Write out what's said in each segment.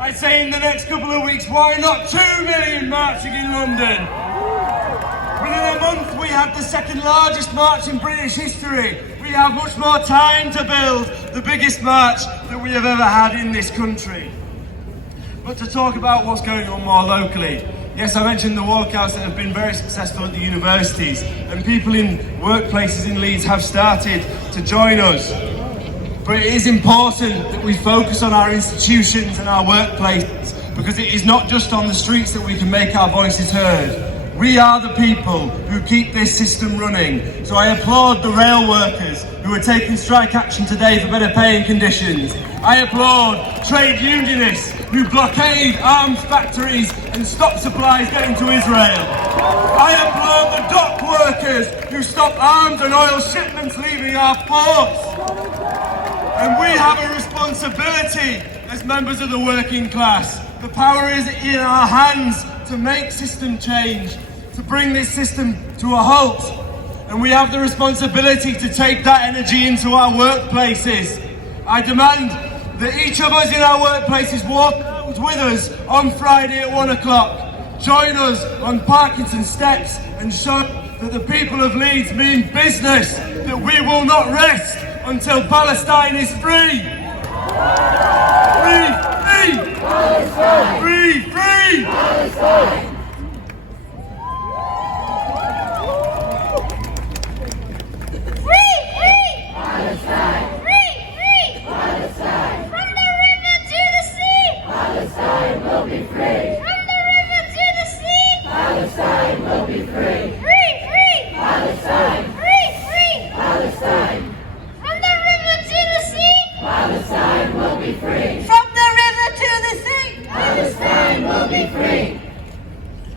I'd say in the next couple of weeks, why not 2 million marching in London? Within a month, we have the second largest march in British history. We have much more time to build the biggest march that we have ever had in this country. But to talk about what's going on more locally, yes, I mentioned the walkouts that have been very successful at the universities, and people in workplaces in Leeds have started to join us. But it is important that we focus on our institutions and our workplaces, because it is not just on the streets that we can make our voices heard. We are the people who keep this system running. So I applaud the rail workers who are taking strike action today for better pay and conditions. I applaud trade unionists who blockade arms factories and stop supplies getting to Israel. I applaud the dock workers who stop arms and oil shipments leaving our ports. And we have a responsibility as members of the working class. The power is in our hands to make system change, to bring this system to a halt. And we have the responsibility to take that energy into our workplaces. I demand that each of us in our workplaces walk out with us on Friday at 1 o'clock. Join us on Parkinson Steps and show that the people of Leeds mean business, that we will not rest until Palestine is free. Free, free! Palestine! Free, free! Palestine!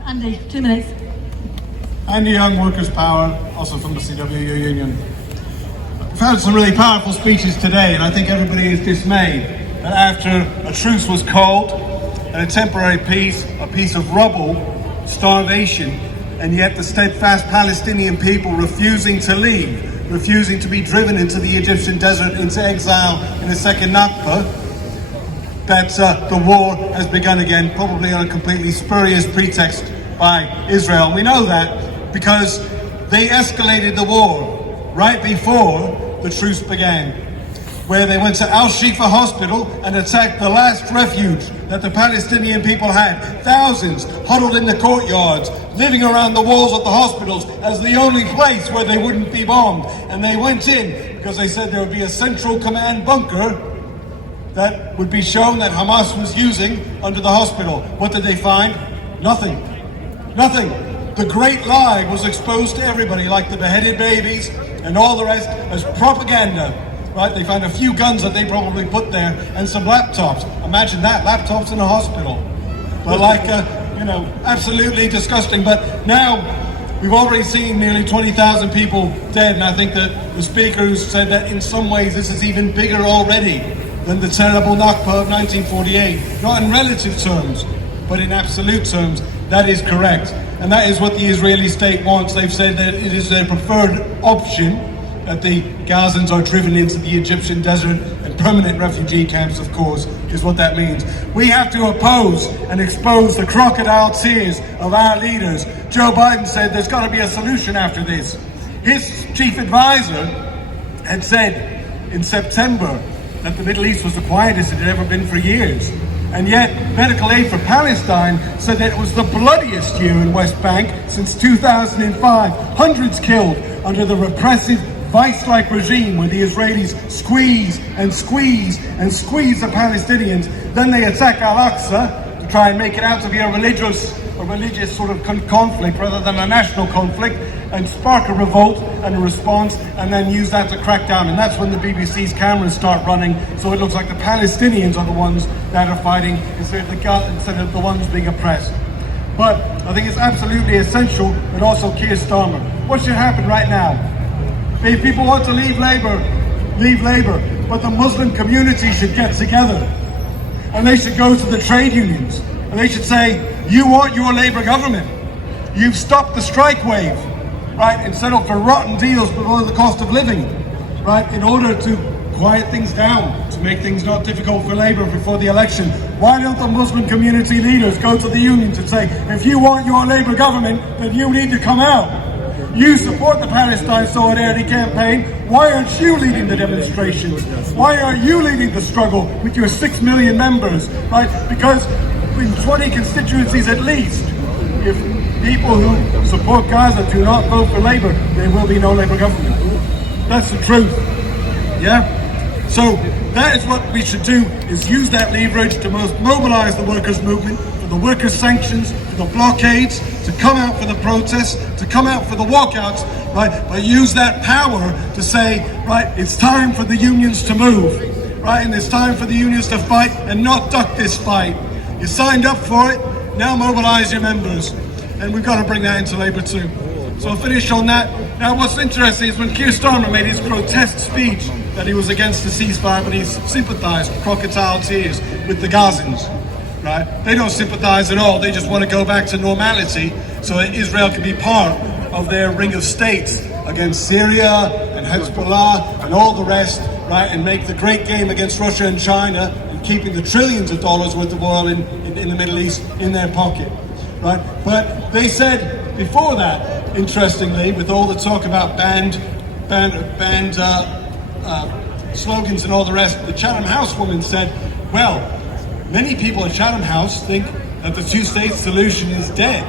Andy, 2 minutes. Andy Young, Workers' Power, also from the CWU Union. We've had some really powerful speeches today, and I think everybody is dismayed that after a truce was called and a temporary peace, a piece of rubble, starvation, and yet the steadfast Palestinian people refusing to leave, refusing to be driven into the Egyptian desert into exile in a second Nakba, that the war has begun again, probably on a completely spurious pretext by Israel. We know that because they escalated the war right before the truce began, where they went to Al-Shifa hospital and attacked the last refuge that the Palestinian people had. Thousands huddled in the courtyards, living around the walls of the hospitals as the only place where they wouldn't be bombed. And they went in because they said there would be a central command bunker that would be shown that Hamas was using under the hospital. What did they find? Nothing. Nothing. The great lie was exposed to everybody, like the beheaded babies and all the rest, as propaganda. Right? They found a few guns that they probably put there and some laptops. Imagine that, laptops in a hospital. But absolutely disgusting. But now we've already seen nearly 20,000 people dead, and I think that the speaker said that in some ways this is even bigger already than the terrible Nakba of 1948. Not in relative terms, but in absolute terms, that is correct. And that is what the Israeli state wants. They've said that it is their preferred option that the Gazans are driven into the Egyptian desert, and permanent refugee camps, of course, is what that means. We have to oppose and expose the crocodile tears of our leaders. Joe Biden said there's got to be a solution after this. His chief advisor had said in September that the Middle East was the quietest it had ever been for years. And yet, Medical Aid for Palestine said that it was the bloodiest year in West Bank since 2005. Hundreds killed under the repressive, vice-like regime where the Israelis squeeze and squeeze and squeeze the Palestinians. Then they attack Al-Aqsa to try and make it out to be a religious sort of conflict rather than a national conflict, and spark a revolt and a response, and then use that to crack down. And that's when the BBC's cameras start running, so it looks like the Palestinians are the ones that are fighting instead of the ones being oppressed. But I think it's absolutely essential that also Keir Starmer. What should happen right now? If people want to leave Labour, but the Muslim community should get together. And they should go to the trade unions. And they should say, you want your Labour government. You've stopped the strike wave, right? And settled for rotten deals below the cost of living, right? In order to quiet things down, to make things not difficult for Labour before the election. Why don't the Muslim community leaders go to the unions and say, if you want your Labour government, then you need to come out. You support the Palestine Solidarity Campaign. Why aren't you leading the demonstrations? Why aren't you leading the struggle with your 6 million members, right? Because in 20 constituencies at least, if people who support Gaza do not vote for Labour, there will be no Labour government. That's the truth, yeah? So that is what we should do, is use that leverage to mobilise the workers' movement, for the workers' sanctions, for the blockades, to come out for the protests, to come out for the walkouts, right? But use that power to say, right, it's time for the unions to move, right? And it's time for the unions to fight and not duck this fight. You signed up for it, now mobilise your members. And we've got to bring that into Labour too. So I'll finish on that. Now what's interesting is when Keir Starmer made his grotesque speech that he was against the ceasefire, but he sympathised, crocodile tears, with the Gazans. Right? They don't sympathise at all. They just want to go back to normality so that Israel can be part of their ring of states against Syria and Hezbollah and all the rest, right? And make the great game against Russia and China and keeping the trillions of dollars worth of oil in the Middle East in their pocket, right? But they said before that, interestingly, with all the talk about banned slogans and all the rest, the Chatham House woman said, well, many people at Chatham House think that the two-state solution is dead.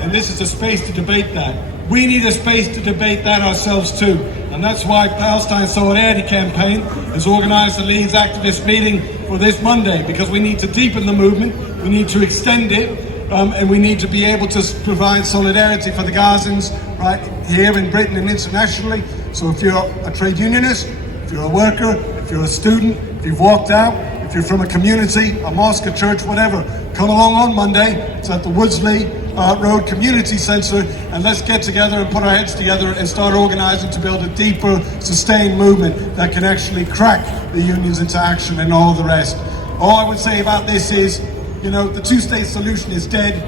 And this is a space to debate that. We need a space to debate that ourselves too. And that's why Palestine Solidarity Campaign has organised the Leeds activist meeting for this Monday, because we need to deepen the movement, we need to extend it, and we need to be able to provide solidarity for the Gazans right here in Britain and internationally. So if you're a trade unionist, if you're a worker, if you're a student, if you've walked out, if you're from a community, a mosque, a church, whatever, come along on Monday. It's at the Woodsley Road Community Centre, and let's get together and put our heads together and start organising to build a deeper, sustained movement that can actually crack the unions into action and all the rest. All I would say about this is, you know, the two-state solution is dead.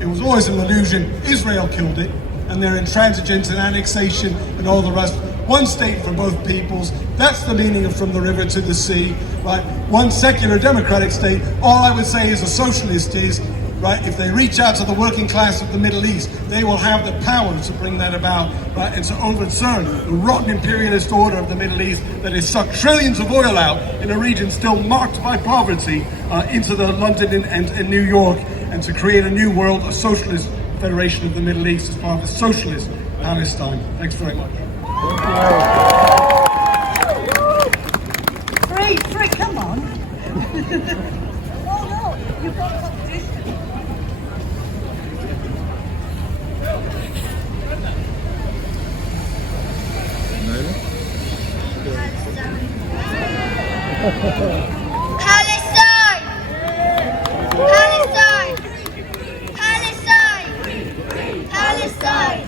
It was always an illusion. Israel killed it, and their intransigence and annexation and all the rest. One state for both peoples, that's the meaning of from the river to the sea, right? One secular democratic state. All I would say as a socialist is, right, if they reach out to the working class of the Middle East, they will have the power to bring that about, right, and to overturn the rotten imperialist order of the Middle East that has sucked trillions of oil out in a region still marked by poverty into the London and New York, and to create a new world, a socialist federation of the Middle East as part of a socialist Palestine. Thanks very much. Free, come on. Oh no, you've got competition. Palestine! Palestine! Palestine! Palestine!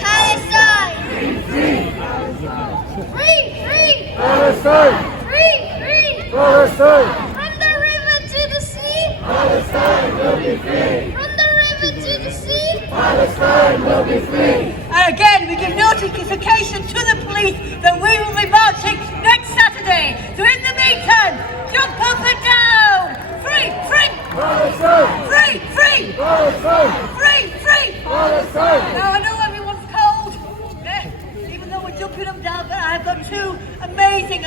Palestine! Free! Palestine! Free! Palestine! From the river to the sea! Palestine will be free! From the river to the sea! Palestine will be free! And again, we give notification to the police that we will be marching next Saturday. So in the meantime, jump up and down! Free! Palestine! Free! Palestine! Free! Palestine! Now I know everyone's cold, yeah, even though we're jumping up and down, but I've got two amazing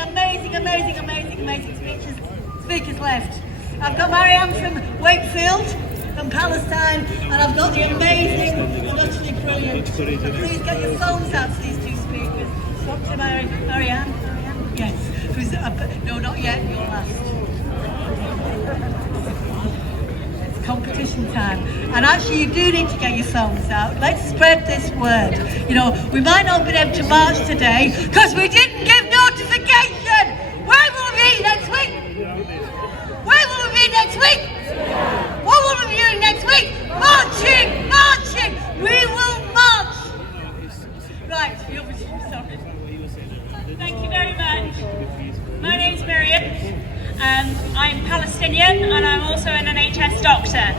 speakers left. I've got Marianne from Wakefield, from Palestine, and I've got the amazing and utterly brilliant. So please get your phones out to these two speakers. Talk to Marianne? Yes. Who's, no, not yet, you're last. It's competition time. And actually you do need to get your phones out. Let's spread this word. You know, we might not be able to march today because we didn't give notification. Where will we be next week? Where will we be next week? What will we be doing next week? Marching! We will march! Right, sorry. Thank you very much. My name's Miriam. I'm Palestinian and I'm also an NHS doctor.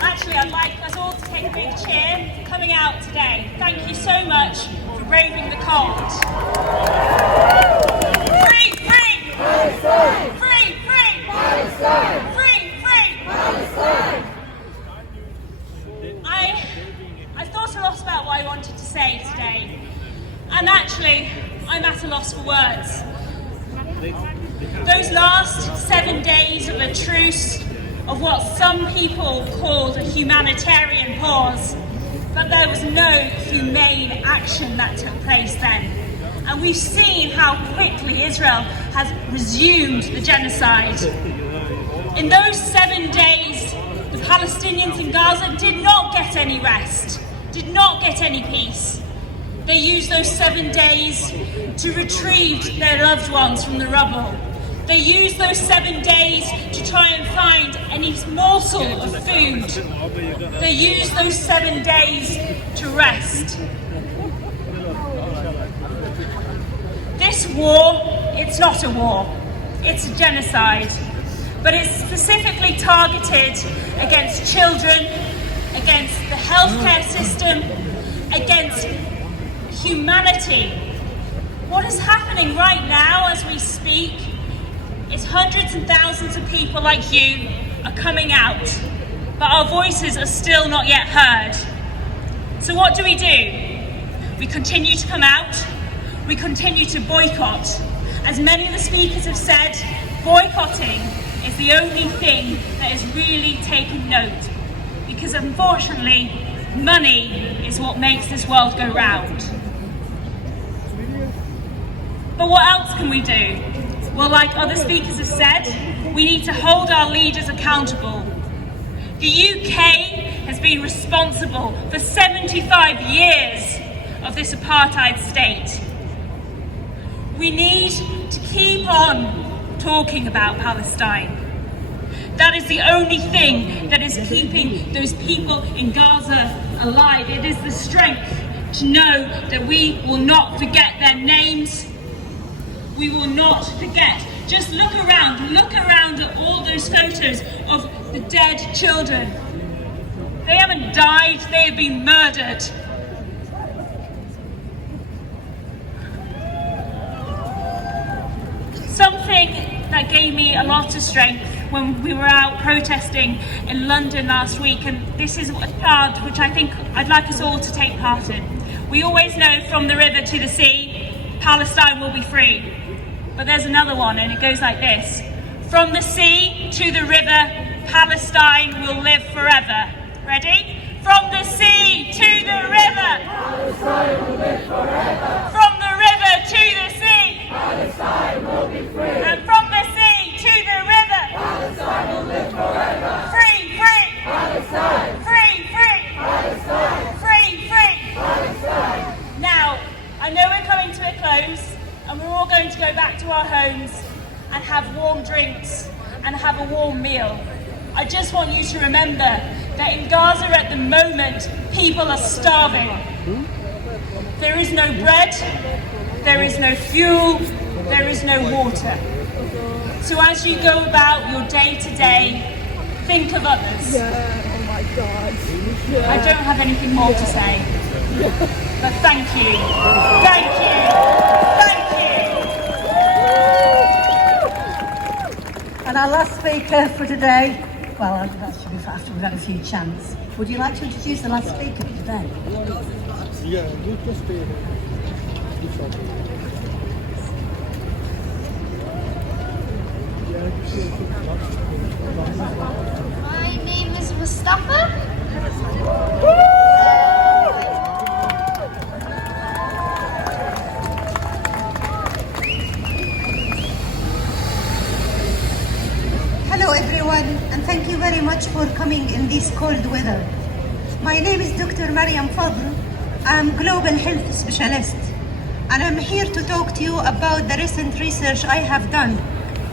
Actually, I'd like us all to take a big cheer for coming out today. Thank you so much for braving the cold. Free, free! Palestine! Free, free! Palestine! Free, free! Palestine! I thought a lot about what I wanted to say today, and actually, I'm at a loss for words. Those last 7 days of a truce, of what some people called a humanitarian pause, but there was no humane action that took place then. And we've seen how quickly Israel has resumed the genocide. In those 7 days, the Palestinians in Gaza did not get any rest, did not get any peace. They used those 7 days to retrieve their loved ones from the rubble. They used those 7 days to try and find any morsel of food. They used those 7 days to rest. This war, it's not a war, it's a genocide. But it's specifically targeted against children, against the healthcare system, against humanity. What is happening right now as we speak is hundreds and thousands of people like you are coming out, but our voices are still not yet heard. So what do? We continue to come out, we continue to boycott. As many of the speakers have said, boycotting is the only thing that is really taking note, because unfortunately, money is what makes this world go round. But what else can we do? Well, like other speakers have said, we need to hold our leaders accountable. The UK has been responsible for 75 years of this apartheid state. We need to keep on talking about Palestine. That is the only thing that is keeping those people in Gaza alive. It is the strength to know that we will not forget their names. We will not forget. Just look around at all those photos of the dead children. They haven't died, they have been murdered. Something that gave me a lot of strength when we were out protesting in London last week, and this is a chant which I think I'd like us all to take part in. We always know from the river to the sea, Palestine will be free. But there's another one, and it goes like this. From the sea to the river, Palestine will live forever. Ready? From the sea to the river. Palestine will live forever. From the river to the sea. Palestine will be free. And from the sea to the river. Palestine will live forever. Free, free. Palestine. Free, free. Palestine. Free, free. Palestine. Now, I know we're coming to a close, and we're all going to go back to our homes and have warm drinks and have a warm meal. I just want you to remember that in Gaza at the moment, people are starving. There is no bread, there is no fuel, there is no water. So as you go about your day to day, think of others. Oh my God. I don't have anything more to say, but thank you, thank you, thank you. And our last speaker for today, well, that should be after we've had a few chants. Would you like to introduce the last speaker for today? Yeah, you just stay there. My name is Mustafa. Hello everyone, and thank you very much for coming in this cold weather. My name is Dr. Mariam Fadl. I'm Global Health Specialist, and I'm here to talk to you about the recent research I have done.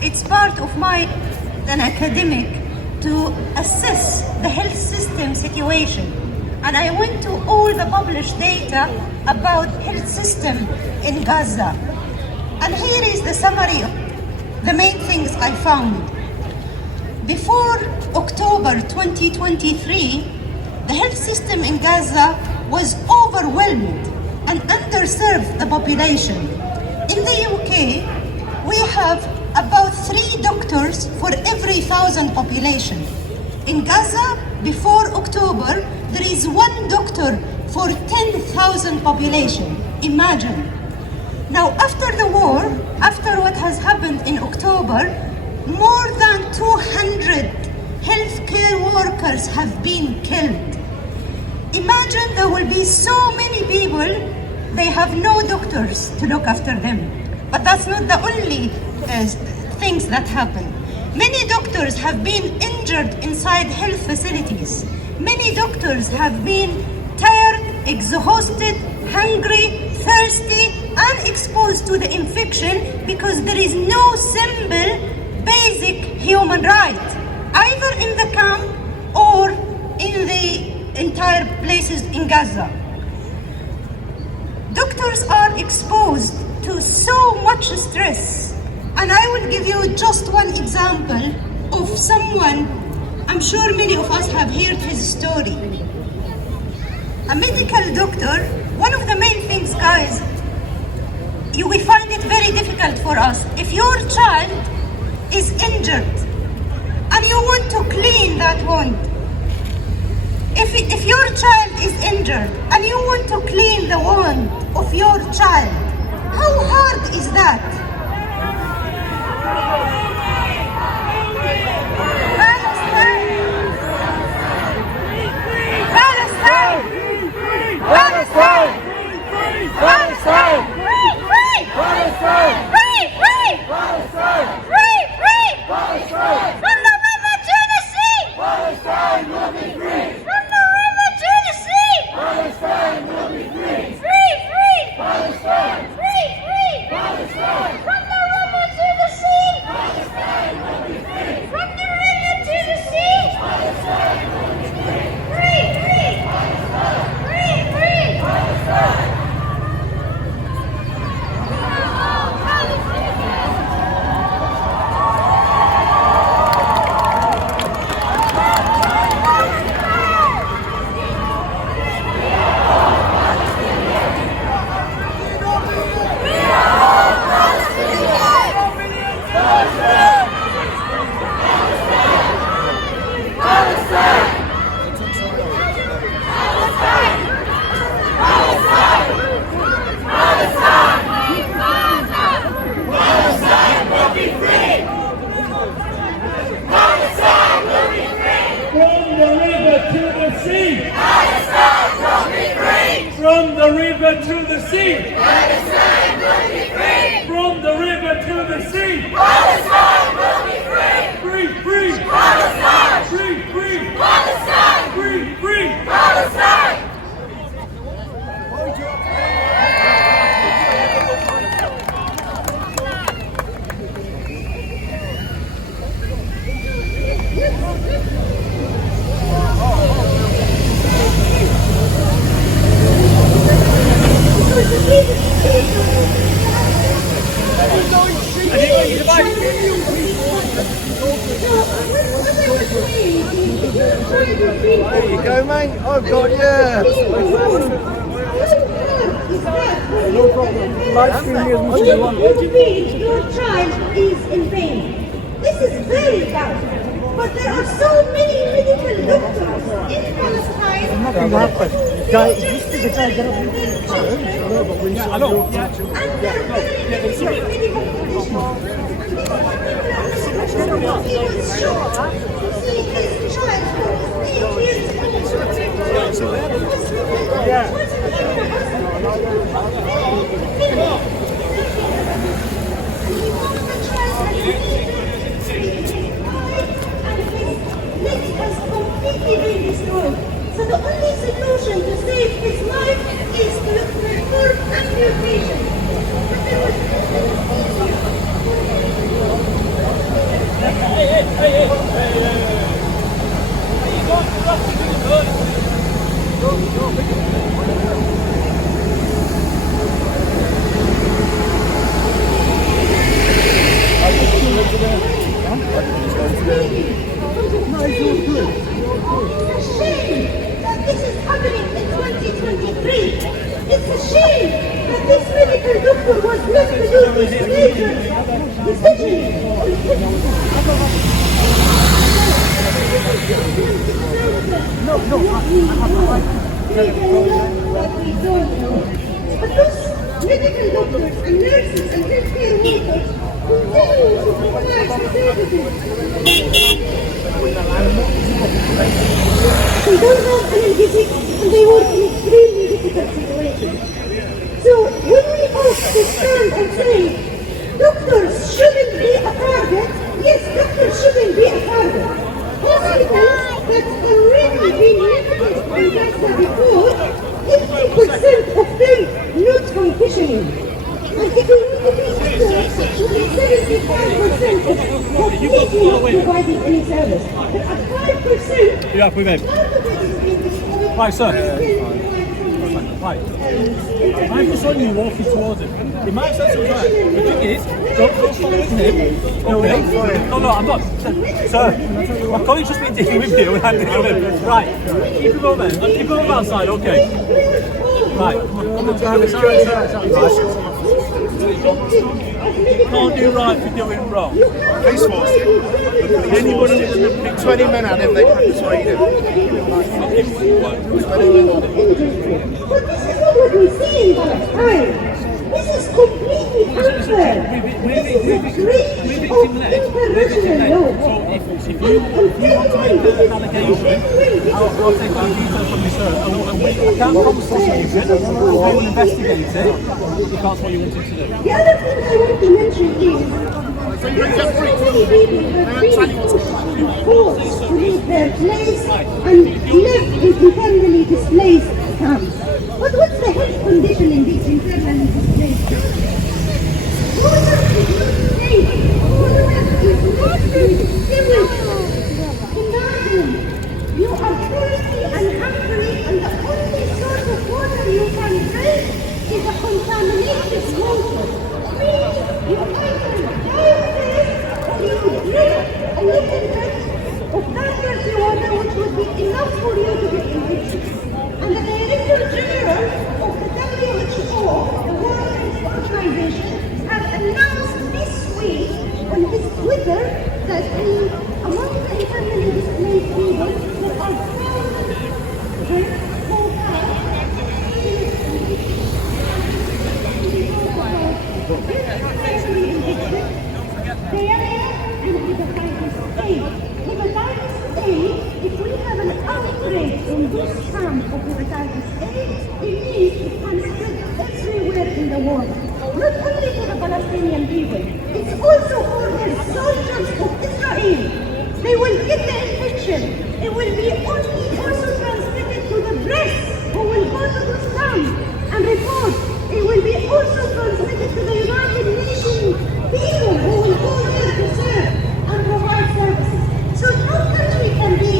It's part of an academic to assess the health system situation. And I went to all the published data about health system in Gaza. And here is the summary of the main things I found. Before October 2023, the health system in Gaza was overwhelmed and underserve the population. In the UK, we have about 3 doctors for every 1,000 population. In Gaza, before October, there is 1 doctor for 10,000 population. Imagine. Now, after the war, after what has happened in October, more than 200 healthcare workers have been killed. Imagine there will be so many people, they have no doctors to look after them. But that's not the only things that happen. Many doctors have been injured inside health facilities. Many doctors have been tired, exhausted, hungry, thirsty, and exposed to the infection because there is no simple, basic human right, either in the camp or in the entire places in Gaza. Doctors are exposed to so much stress. And I will give you just one example of someone, I'm sure many of us have heard his story. A medical doctor, one of the main things, guys, we find it very difficult for us. If your child is injured and you want to clean that wound, if your child is injured and you want to clean the wound of your child, how hard is that? From the river to the sea. Palestine will be free. From the river to the sea. Palestine will be free. Free, free. Palestine. Free, free. Palestine. Free, free. Palestine. There you go, mate. I've got you. No problem. Live stream me as much as you want. Your child is in pain. This is very bad. But there are so many medical doctors in Palestine. Nothing happened. This is the guy that I've been no, but when you I know. So the only solution to save his life is to perform amputation. It's a shame that this is happening in 2023. It's a shame. But those medical doctors and nurses and healthcare workers who tell you to provide the services, they don't have analgesics and they work in extremely difficult situations. So when we ask to stand and say, doctors shouldn't be a target, yes, doctors shouldn't be a target. Hospitals that's already been limited by the report, 50% of them not functioning. And if we want to be accurate, it should be 75% of completely not providing any service. But at 5%, You happy with him? part of it is being destroyed. Right, sir. Right. I'm just on you walking towards him. It might sound so right. The thing is, don't go following him. Okay? No, I'm not. Sir, my colleague's just been dealing with you and I'm dealing with him. Right. Keep him over there. Keep him over outside, okay? Right. It's alright, sir. Can't do right for doing wrong. Police force. Anybody 20 men and if they can persuade him. But this is not what we see in Palestine. This is completely unfair. This is a breach of international law. If you want to make an allegation, I'll take my details from you, sir. I can't promise prosecution. I will investigate it if that's what you wanted to do. The other thing I want to mention is so many people have been forced to leave their place and live in internally displaced camps. But what's the health condition in these internally displaced camps? Water is not safe. Water is not sewage. Imagine you are thirsty and hungry and the only source of water you can drink is a contaminated water. Means you either die of this or you drink a little bit of that dirty water which would be enough for you to get infected. And the Director General of the WHO, the World Health Organization, has announced this week on his Twitter that among the internally displaced people, there are thousands who have Hepatitis A, if we have an outbreak in this camp of hepatitis A, it means it can spread everywhere in the world. Not only to the Palestinian people, it's also for the soldiers of Israel. They will get the infection. It will be also transmitted to the breast who will go to this camp and report. It will be also transmitted to the United Nations people who will go there to serve and provide services. So no country can be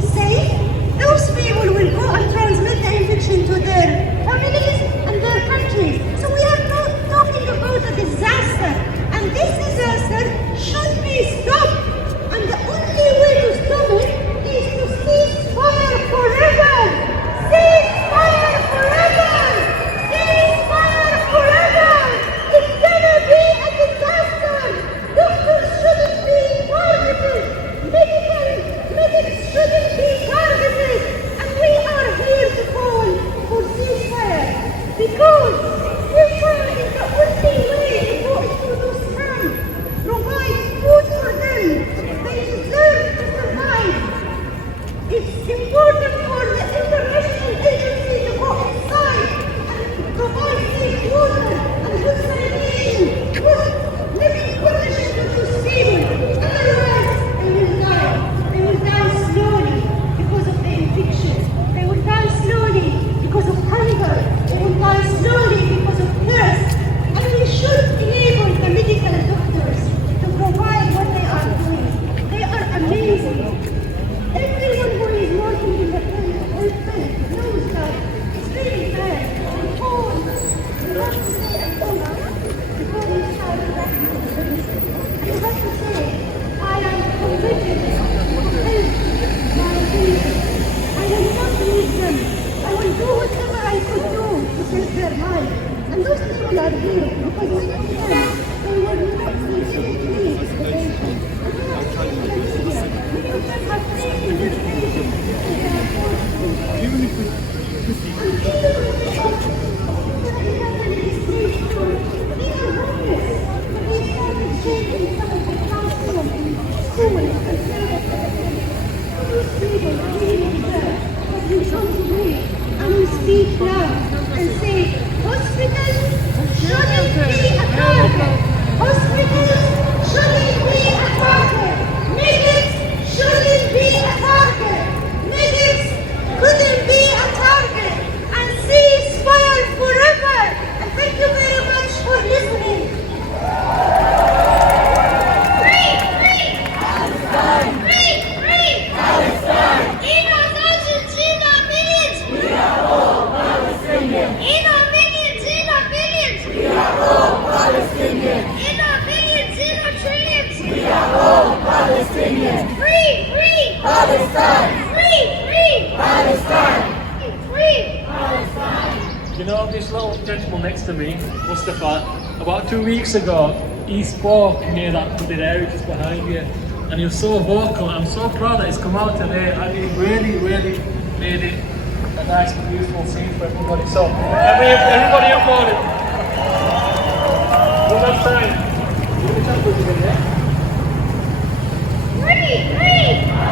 safe. Those people will go and transmit the infection to their families and their countries. So we are not talking about a disaster. And this disaster Palestine! Free Palestine! Free Palestine! You know, this little gentleman next to me, Mustafa, about 2 weeks ago, he spoke near that flooded area just behind you, and he was so vocal. I'm so proud that he's come out today, and he really, really made it a nice, beautiful scene for everybody. So, everybody applaud him. One last time. Free